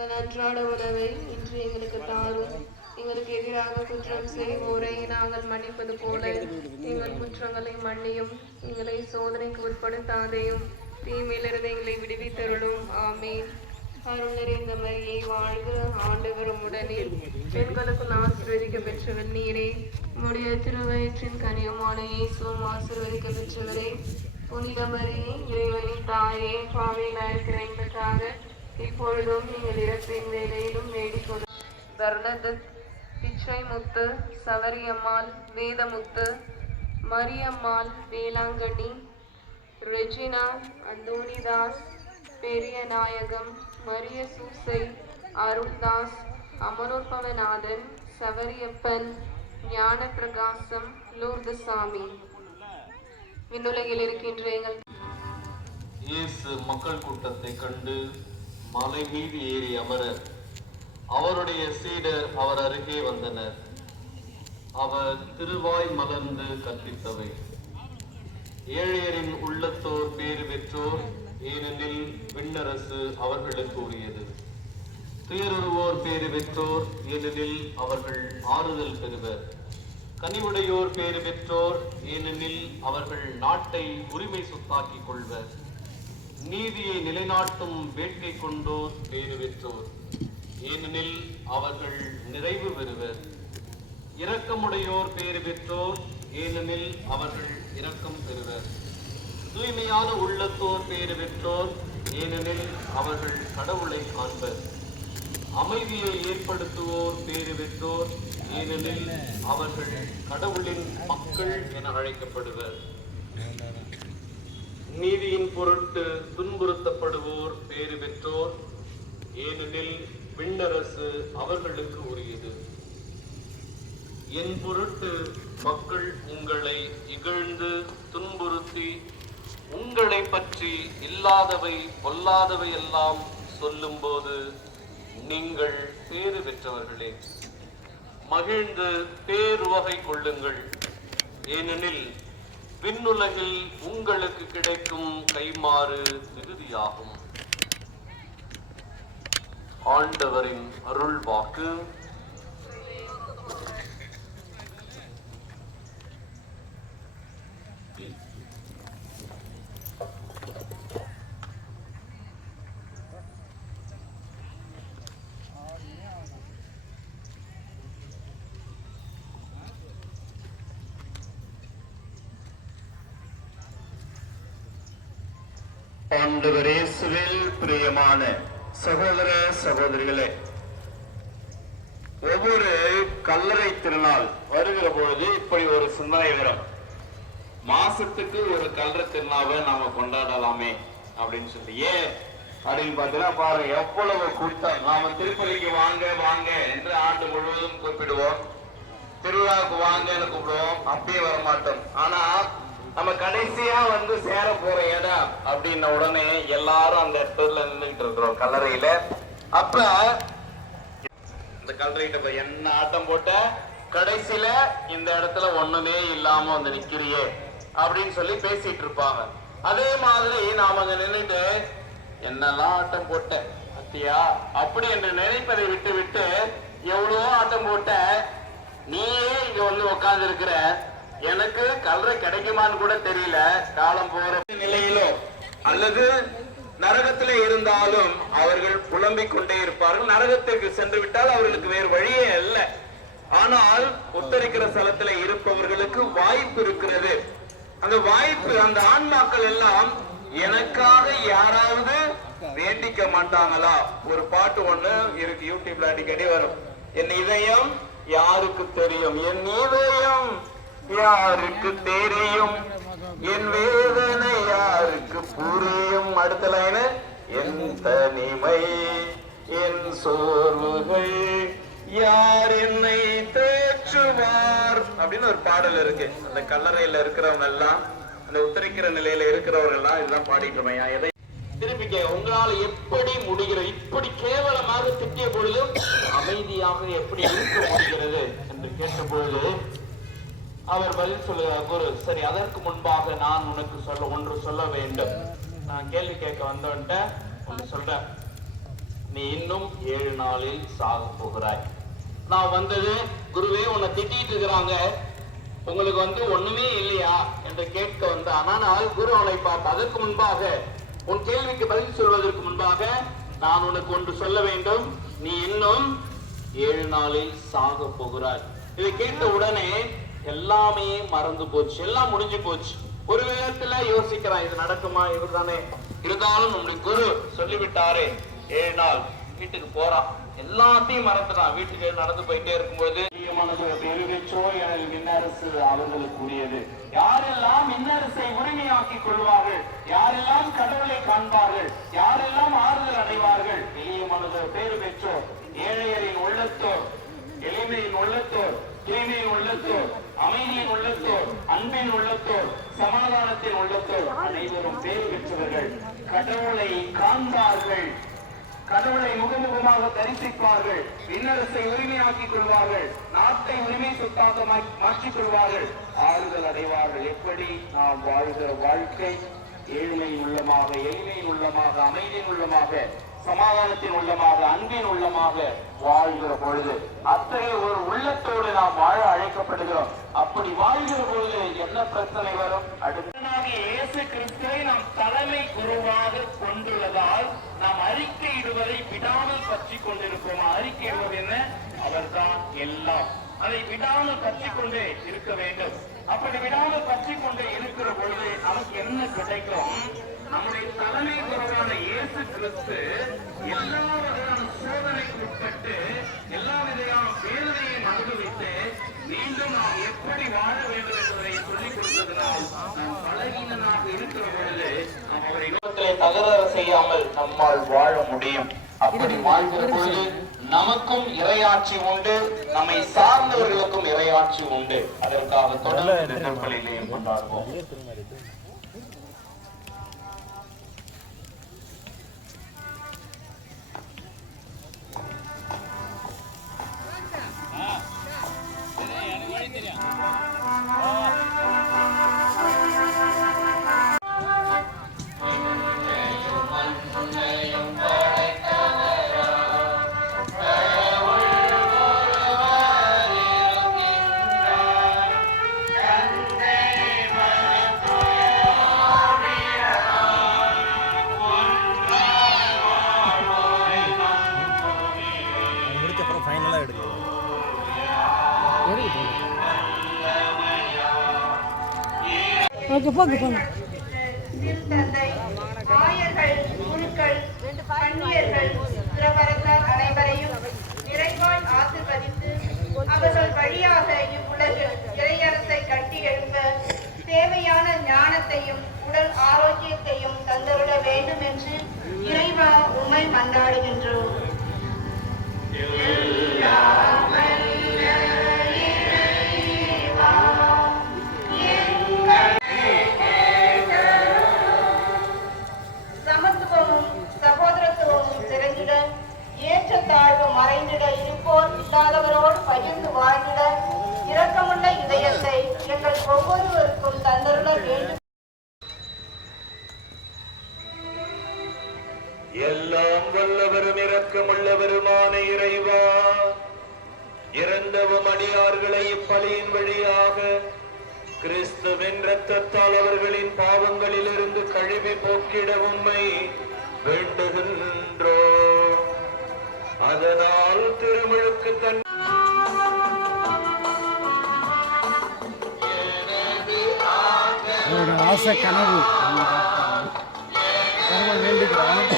எங்கள் அன்றாட உணவை இன்று எங்களுக்கு தாரும். எங்களுக்கு எதிராக குற்றம் செய்வோரை நாங்கள் மன்னிப்பது போல எங்கள் குற்றங்களை மன்னியும். எங்களை சோதனைக்கு உட்படுத்தாதையும் தீமையிலிருந்து எங்களை விடுவித்தருளும். ஆமேன். அருள் நிறைந்த மரியே வாழ்க, ஆண்டவர் உம்முடனே, பெண்களுக்குள் ஆசீர்வதிக்க பெற்றவர் நீரே. உம்முடைய திருவயிற்றின் கனியமான இயேசுவும் ஆசீர்வதிக்க பெற்றவரே. புனித மரியே, இறைவனின் தாயே, பாவிகளாய் இருக்கிற எங்களுக்காக இப்பொழுதும் நீங்கள் இறப்பின் வேலையிலும் வேடிக்கொண்டு பர்னதத், பிச்சை முத்து, சவரியம்மாள், வேதமுத்து, மரியம்மாள், வேளாங்கண்ணி, ரெஜினா, அந்தோனிதாஸ், பெரிய நாயகம், மரிய சூசை, அருள்தாஸ், அமனோற்பவநாதன், சவரியப்பன், ஞான பிரகாசம், லூர்துசாமி. விண்ணுலகில் இருக்கின்ற எங்கள் இயேசு மக்கள் கூட்டத்தை கண்டு மலை மீது ஏறி அமர அவருடைய சீடர் அவர் அருகே வந்தனர். அவர் திருவாய் மலர்ந்து கற்பித்தவை. ஏழையரின் உள்ளத்தோர் பேறு பெற்றோர், ஏனெனில் விண்ணரசு அவர்களுக்கு உரியது. துயருவோர் பேறு பெற்றோர், ஏனெனில் அவர்கள் ஆறுதல் பெறுவர். கனிவுடையோர் பேறு பெற்றோர், ஏனெனில் அவர்கள் நாட்டை உரிமை சொத்தாக்கிக் கொள்வர். நீதியை நிலைநாட்டும் வேட்கை கொண்டோர் பேறு பெற்றோர், ஏனெனில் அவர்கள் நிறைவு பெறுவர். இரக்கமுடையோர் பேறு பெற்றோர், ஏனெனில் அவர்கள் இரக்கம் பெறுவர். தூய்மையான உள்ளத்தோர் பேறு பெற்றோர், ஏனெனில் அவர்கள் கடவுளை காண்பர். அமைதியை ஏற்படுத்துவோர் பேறு பெற்றோர், ஏனெனில் அவர்கள் கடவுளின் மக்கள் என அழைக்கப்படுவர். நீதியின் பொருட்டு துன்புறுத்தப்படுவோர் பேறு பெற்றோர், ஏனெனில் விண்ணரசு அவர்களுக்கு உரியது. என் பொருட்டு மக்கள் உங்களை இகழ்ந்து துன்புறுத்தி உங்களை பற்றி இல்லாதவை பொல்லாதவை எல்லாம் சொல்லும்போது நீங்கள் பேறு பெற்றவர்களே. மகிழ்ந்து பேருவகை கொள்ளுங்கள், ஏனெனில் விண்ணுலகில் உங்களுக்கு கிடைக்கும் கைமாறு மிகுதியாகும். ஆண்டவரின் அருள் வாக்கு. ஆண்டவர் இயேசுவில் பிரியமான சகோதர சகோதரிகளே, ஒவ்வொரு கல்லறை திருநாள் வருகிற பொழுது இப்படி ஒரு சிந்தனை வரும். மாசத்துக்கு ஒரு கல்லறை திருநாவை நாம கொண்டாடலாமே அப்படின்னு சொல்லி. ஏன் அப்படின்னு பார்த்தீங்கன்னா பாருங்க, எவ்வளவு கூட்டம். நாம திருப்பதிக்கு வாங்க வாங்க என்று ஆண்டு முழுவதும் கூப்பிடுவோம், திருவிழாவுக்கு வாங்கன்னு கூப்பிடுவோம், அப்படியே வரமாட்டோம். ஆனா நம்ம கடைசியா வந்து சேர போற இடம் அப்படின்ன உடனே எல்லாரும் அந்த இடத்துல நின்றுட்டு இருக்கிறோம் கல்லறையில. அப்ப இந்த கல்லறைகிட்ட என்ன ஆட்டம் போட்ட, கடைசியில இந்த இடத்துல ஒண்ணுமே இல்லாம வந்து நிக்கிறியே அப்படின்னு சொல்லி பேசிட்டு இருப்பாங்க. அதே மாதிரி நாம அங்க நின்றுட்டு என்னெல்லாம் ஆட்டம் போட்ட அத்தியா அப்படி என்று நினைப்பதை விட்டு விட்டு எவ்வளவோ ஆட்டம் போட்ட, நீயே இங்க வந்து உட்கார்ந்து இருக்கிற, எனக்கு கல்லறை கிடைக்குமான்னு கூட தெரியல, காலம் போற நிலையிலோ அல்லது நரகத்திலே இருந்தாலும் அவர்கள் புலம்பிக் கொண்டே இருப்பார்கள். நரகத்திற்கு சென்று விட்டால் அவர்களுக்கு வேறு வழியே இல்லை. ஆனால் உத்தரிக்கிற ஸ்தலத்துல இருப்பவர்களுக்கு வாய்ப்பு இருக்கிறது. அந்த வாய்ப்பு, அந்த ஆன்மாக்கள் எல்லாம் எனக்காக யாராவது வேண்டிக்க மாட்டாங்களா? ஒரு பாட்டு ஒண்ணு இருக்கு, யூடியூப்ல அடிக்கடி வரும். என் இதயம் யாருக்கு தெரியும், என் இதயம் யாருக்கு தெரியும், என் வேதனை யாருக்கு புரியும். அடுத்த லைனு, என் தனிமை என் சோர்வுகள் யார் என்னை தேற்றுவார் அப்படின்னு ஒரு பாடல் இருக்கு. அந்த கல்லறையில இருக்கிறவங்க எல்லாம், அந்த உத்தரிக்கிற நிலையில இருக்கிறவங்க எல்லாம் இதுதான் பாடிட்டு இருப்பேன். எதை திருப்பி உங்களால் எப்படி முடிகிறது? இப்படி கேவலமாக திட்டிய பொழுதும் அமைதியாக எப்படி இருக்க முடிகிறது என்று கேட்ட பொழுது அவர் பதில் சொல்லுகிறார், குரு சரி, அதற்கு முன்பாக நான் உனக்கு ஒன்று சொல்ல வேண்டும். நான் கேள்வி கேட்க வந்தவன்ட்ட ஒன்று சொல்றேன். நீ இன்னும் 7 நாளில் சாக போகிறாய். நான் வந்தது, குருவே உன்னை திட்டிட்டு இருக்கிறாங்க, உங்களுக்கு ஒண்ணுமே இல்லையா என்று கேட்க வந்தான். ஆனால் குரு அவனை பார்த்து, அதற்கு முன்பாக உன் கேள்விக்கு பதில் சொல்வதற்கு முன்பாக நான் உனக்கு ஒன்று சொல்ல வேண்டும். நீ இன்னும் 7 நாளில் சாக போகிறாய். இதை கேட்ட உடனே எல்லாமே மறந்து போச்சு, எல்லாம் முடிஞ்சு போச்சு. ஒரு விதத்துல யோசிக்கிறான், இது நடக்குமா, இவர் தானே, இருந்தாலும் நம்முடைய குரு சொல்லிவிட்டாரே 7 நாள். வீட்டுக்கு போறான், எல்லாத்தையும் மறந்துட்டான். வீட்டுக்கு நடந்து போயிட்டே இருக்கும்போது விண்ணரசு அவர்களுக்குரியது. யாரெல்லாம் விண்ணரசை உரிமையாக்கிக் கொள்வார்கள், யாரெல்லாம் கடவுளை காண்பார்கள், யாரெல்லாம் ஆறுதல் அடைவார்கள், எளிய மனது பேறு பெற்றோர், ஏழையரின் உள்ளத்தோர், எளிமையின் உள்ளத்தோர், தூய்மையின் உள்ளத்தோர், அமைதியின் உள்ளத்தோர், அன்பின் உள்ளத்தோர், சமாதானத்தின் உள்ளத்தோர் அனைவரும் பேறு பெற்றவர்கள். கடவுளை காண்பார்கள், கடவுளை முகமுகமாக தரிசிப்பார்கள், விண்ணரசை உரிமையாக்கிக் கொள்வார்கள், நாட்டை உரிமை சொத்தாக மாற்றிக் கொள்வார்கள், ஆறுதல் அடைவார்கள். எப்படி நாம் வாழ்கிற வாழ்க்கை ஏழ்மையின் உள்ளமாக, எளிமையின் உள்ளமாக, அமைதியின் உள்ளமாக, சமாதானத்தின் உள்ளமாக, அன்பின் உள்ளமாக வாழ்கிற பொழுது அத்தகைய ஒரு உள்ளத்தோடு நாம் வாழ அழைக்கப்படுகிறோம். அப்படி வாழ்கிற பொழுது என்ன பிரச்சனை வரும்? அடுத்ததாக இயேசு கிறிஸ்துவை நாம் தலைமை குருவாக கொண்டுள்ளதால் நாம் அறிக்கையிடுவதை விடாமல் பற்றி கொண்டிருப்போம். அறிக்கையிடுவது என்ன? அவர்தான் எல்லாம். அதை விடாமல் பற்றி கொண்டே இருக்க வேண்டும். அப்படி விடாமல் பற்றி கொண்டே இருக்கிற பொழுது நமக்கு என்ன கிடைக்கும்? நம்முடைய தலைமை குருவான இயேசு கிறிஸ்து எல்லா வகையான சோதனைக்கு உட்பட்டு, எல்லா விதையான வேதனையை அனுபவித்து மீண்டும் நாம் எப்படி வாழ வேண்டும் என்பதை சொல்லிக் கொடுத்ததனால் நாம் பலகீனனாக இருக்கிற பொழுது நாம் அவரை தகராறு செய்யாமல் நம்மால் வாழ முடியும். அப்படி வாழ்கிற பொழுது நமக்கும் இறையாட்சி உண்டு, நம்மை சார்ந்தவர்களுக்கும் இறையாட்சி உண்டு. அதற்காக தொடர்ந்து திருப்பலியிலையும் கொண்டாடுவோம். திருத்தந்தை, ஆயர்கள், குருக்கள், கன்னியர்கள், துறவரத்தார் அனைவரையும் இறைவாய் ஆசீர்வதித்து அவர்கள் வழியாக இவ்வுலகில் இறையரசை கட்டி எழுப்ப தேவையான ஞானத்தையும் உடல் ஆரோக்கியத்தையும் தந்துவிட வேண்டும் என்று இறைவா உம்மை மன்றாடுகின்றோம். ஏற்றத்தாழ்வு மறைந்திட, இருப்போர் இல்லாதவரோடு பகிர்ந்து வாழ்ந்திட இரக்கமுள்ள இதயத்தை எங்கள் ஒவ்வொருவருக்கும் தந்தருள வேண்டும். எல்லாம் வல்லவரும் இரக்கமுள்ளவருமான இறைவா, இறந்தவும் அடியார்களை இப்பலியின் வழியாக கிறிஸ்துவின் இரத்தத்தால் அவர்களின் பாவங்களிலிருந்து கழுவி போக்கிட உம்மை வேண்டுகின்றோம். அதனால் திருமுழுக்கு தன் ஆசை கனவு வேண்டுகிறான்.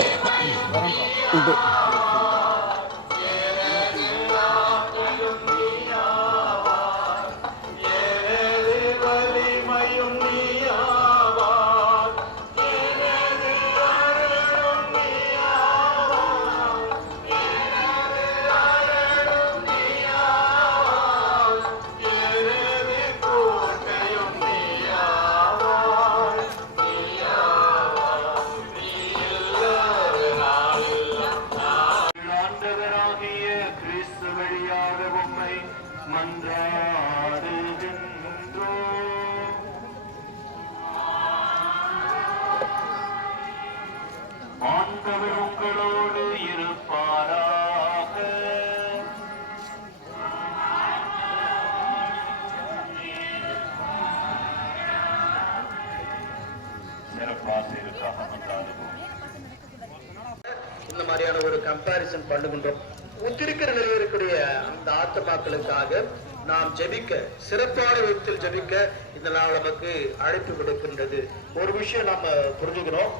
மாதிரியான ஒரு கம்பாரிசன் பண்ணுகின்றோம். உத்திரிக்கிற நிலையில் இருக்கக்கூடிய அந்த ஆத்மாக்களுக்காக நாம் ஜெபிக்க, சிறப்பான விதத்தில் ஜெபிக்க இந்த நாள் நமக்கு அழைப்பு விடுக்கின்றது. ஒரு விஷயம் நம்ம புரிஞ்சுக்கிறோம்,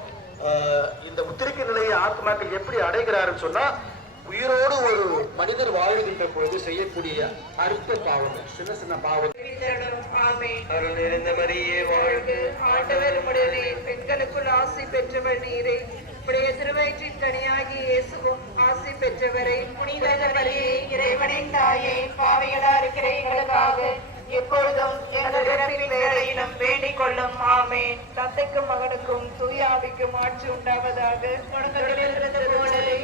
இந்த உத்திரிக்க நிலையை ஆத்மாக்கள் எப்படி அடைகிறாருன்னு சொன்னா, உயிரோடு ஒரு மனிதர் வாழ்கின்ற பொழுது செய்யக்கூடிய அற்ப பாவங்கள், சின்ன சின்ன பாவங்கள். அருள் நிறைந்த மரியே வாழ்க, ஆண்டவர் உம்முடனே, பெண்களுக்குள் ஆசி பெற்றவர் நீரே, உடைய திருவயிற்றின் கனியாகி இயேசுவும் ஆசி பெற்றவரை. புனித மரியே, இறைவனின் தாயே, பாவிகளா இருக்கிற எங்களுக்காக எப்பொழுதும் எங்கள் இறப்பின் வேளையிலும் வேண்டிக் கொள்ளும். ஆமென். தந்தைக்கும் மகனுக்கும் தூயாவிக்கும் ஆட்சி உண்டாவதாக, போல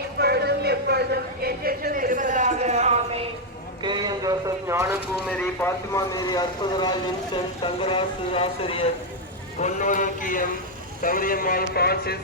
இப்பொழுதும் எப்பொழுதும் என்றென்றும் இருப்பதாக. ஆமென். KN ஜோசப், ஞானபூமேரி, பாத்திமா மேரி, அற்புதராஜ், வின்சென்ட், தங்கராசு ஆசிரியர், பொன்னோரு கியம், சௌரியம்மாள், பிரான்சிஸ்,